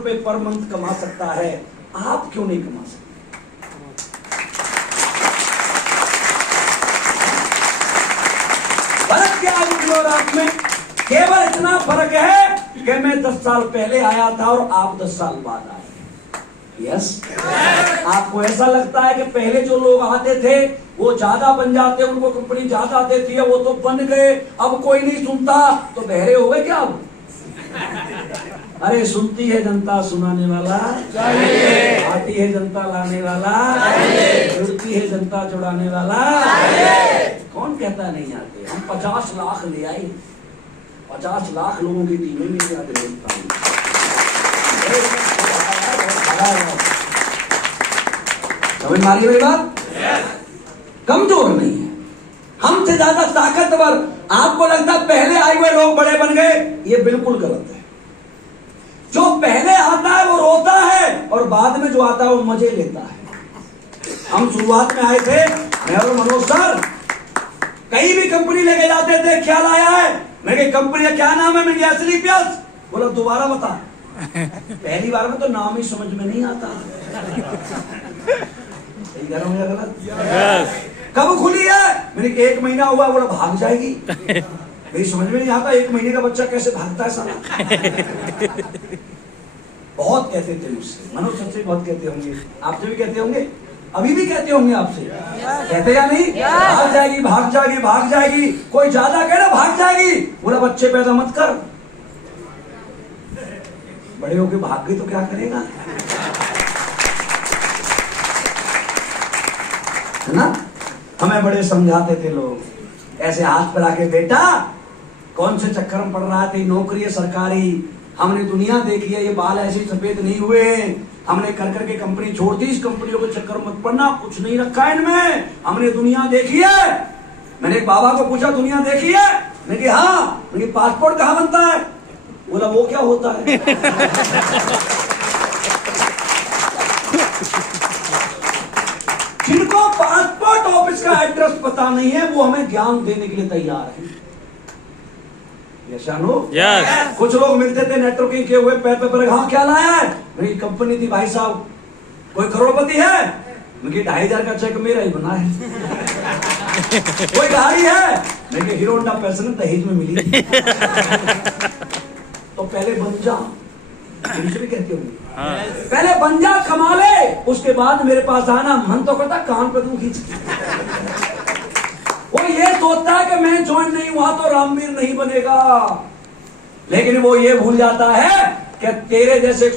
रुपए per month कमा सकता है, आप क्यों नहीं कमा सकते? फर्क क्या है मुझे और आप में? केवल इतना फर्क है कि मैं 10 साल पहले आया था और आप 10 साल बाद आए। यस, आपको ऐसा लगता है कि पहले जो लोग आते थे वो ज्यादा बन जाते, उनको कंपनी ज्यादा देती है, वो तो बन गए, अब कोई नहीं सुनता, तो बहरे हो गए क्या अब? अरे सुनती है जनता, सुनाने वाला चाहिए, आती है जनता, लाने वाला चाहिए, जुड़ती है जनता, जुड़ाने वाला चाहिए। कौन कहता नहीं आते? हम 50 लाख ले आए, 50 लाख लोगों की टीमें में समझ मारी मेरी बात? कमजोर नहीं है, हमसे ज्यादा ताकतवर। आपको लगता है पहले आए हुए लोग बड़े बन गए, ये बिल्कुल गलत है। जो पहले आता है वो रोता है और बाद में जो आता है वो मजे लेता है। हम शुरुआत में आए थे, मैं और मनोज सर कहीं भी कंपनी लेके जाते थे, ख्याल आया है, मैं कंपनी का क्या नाम है? मैं एसलीपियस। बोला दोबारा बता। पहली बार में तो नाम ही समझ में नहीं आता। सही कह रहा हूं या गलत? कब खुली है? मैंने 1 महीना हुआ। बोला भाग जाएगी। मेरी समझ में नहीं आता 1 महीने का बच्चा कैसे भागता है साला। बहुत कहते थे मुझसे, मनोज सर से बहुत कहते होंगे, आपसे भी कहते होंगे, अभी भी कहते होंगे आपसे, कहते या नहीं? भाग जाएगी, भाग जाएगी, भाग जाएगी। कोई ज्यादा कह रहा भाग जाएगी, बोला बच्चे पैदा मत कर, बड़े होके भाग गई तो क्या करेगा, है ना? हमें बड़े समझाते थे लोग, ऐसे हाथ पर आके, बेटा कौन से चक्कर में पड़ रहा है? नौकरी है सरकारी, हमने दुनिया देखी है, ये बाल ऐसे सफेद नहीं हुए, हमने कर करके कंपनी छोड़ दी, इस कंपनियों के चक्कर मत पड़ना, कुछ नहीं रखा है इनमें, हमने दुनिया देखी है। मैंने एक बाबा को पूछा दुनिया देखी है? मैंने कहा हाँ। मैंने पासपोर्ट कहाँ बनता है? बोला वो क्या होता है? जिनको पासपोर्ट ऑफिस का एड्रेस पता नहीं है वो हमें ज्ञान देने के लिए तैयार है। yes. कुछ लोग मिलते थे नेटवर्किंग के हुए, पैर पे हाँ क्या लाया है? मेरी कंपनी थी भाई साहब, कोई करोड़पति है? मैं 2,500 का चेक मेरा ही बना है। कोई गाड़ी है? मैं हीरो होंडा पैशन दहेज में मिली। तो पहले बन जा, दूसरी कहती होंगी पहले बन जा, कमा ले, उसके बाद मेरे पास आना। मन तो करता कान पे तुम खींच। वो ये सोचता है कि मैं ज्वाइन नहीं हुआ तो रामवीर नहीं बनेगा, लेकिन वो ये भूल जाता है कि तेरे जैसे